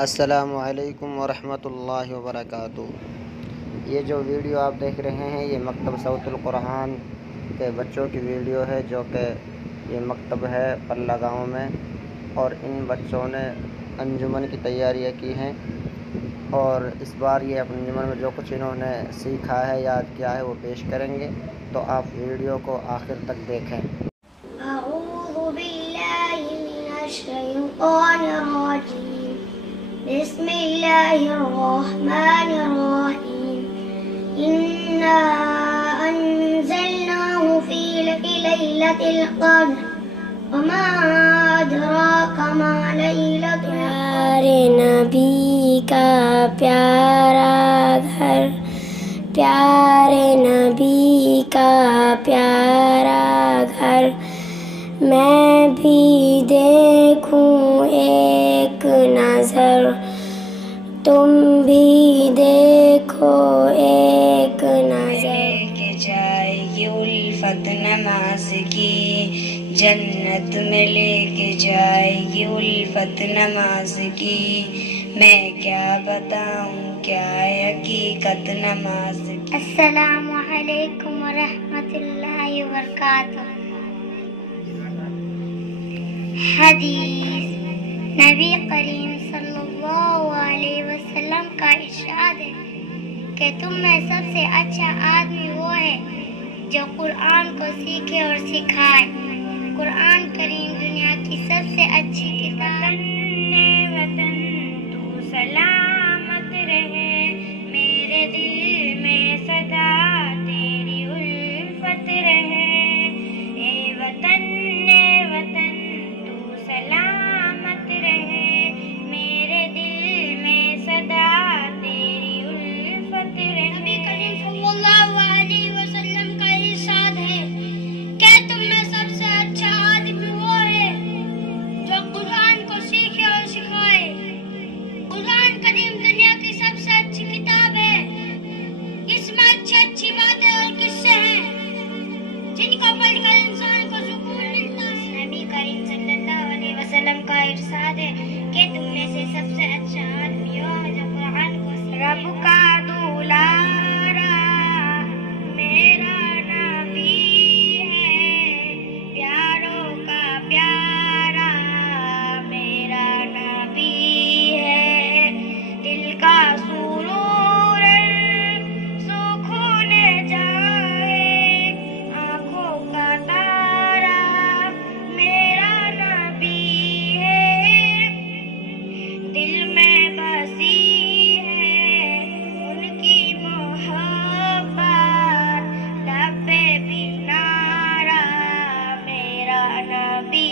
السلام علیکم ورحمۃ اللہ وبرکاتہ۔ یہ جو ویڈیو آپ دیکھ رہے ہیں یہ مکتب صوت القرآن کے بچوں کی ویڈیو ہے، جو کہ یہ مکتب ہے پلہ گاؤں میں، اور ان بچوں نے انجمن کی تیاریاں کی ہیں، اور اس بار یہ اپنے انجمن میں جو کچھ انہوں نے سیکھا ہے، یاد کیا ہے، وہ پیش کریں گے۔ تو آپ ویڈیو کو آخر تک دیکھیں۔ اعوذ باللہ من الشیطان الرجیم، بسم اللہ الرحمن الرحیم، انا انزلناہ فی لیلۃ القدر وما ادراک ما لیلۃ القدر۔ پیارے نبی کا پیارا گھر، پیارے نبی کا پیارا گھر، میں بھی دیکھوں ایک نظر، تم بھی دیکھو ایک نظر۔ کہ جائے گی الفت نماز کی، جنت میں لے کے جائے گی الفت نماز کی، میں کیا بتاؤں کیا حقیقت نماز کی۔ السلام علیکم ورحمۃ اللہ وبرکاتہ۔ حدیث نبی کریم صلی اللہ علیہ وسلم کا ارشاد ہے کہ تم میں سب سے اچھا آدمی وہ ہے جو قرآن کو سیکھے اور سکھائے۔ قرآن کریم دنیا کی سب سے اچھی کتاب۔ وطن تو سلامت رہے، میرے دل میں صدا تیری الفت رہے، اے وطن تو سلامت رہے، میرے دل میں صدا تیری الفت رہے۔ نبی کریم صلی اللہ علیہ وسلم کا ارشاد ہے کہ تم میں سب سے اچھا آدمی وہ ہے جو قرآن کو سیکھے اور سکھائے۔ قرآن کریم دنیا کی سب سے اچھی کتاب ہے، اس میں اچھی باتیں اور قصے ہیں جن کو پڑھ کر انسان کو سکون ملتا ہے۔ نبی کریم صلی اللہ علیہ وسلم کا ارشاد ہے کہ تم میں سے سب سے اچھا آدمی وہ ہے جو قرآن کو سیکھے۔ رب کا دولارا میرا نبی ہے، پیاروں کا پیارا میرا نبی ہے، دل کا سرور سکون جائے، آنکھوں کا تارا میرا نبی ہے، دل میں بسی ہے ان کی محبت، لب پہ بھی نعرہ میرا نبی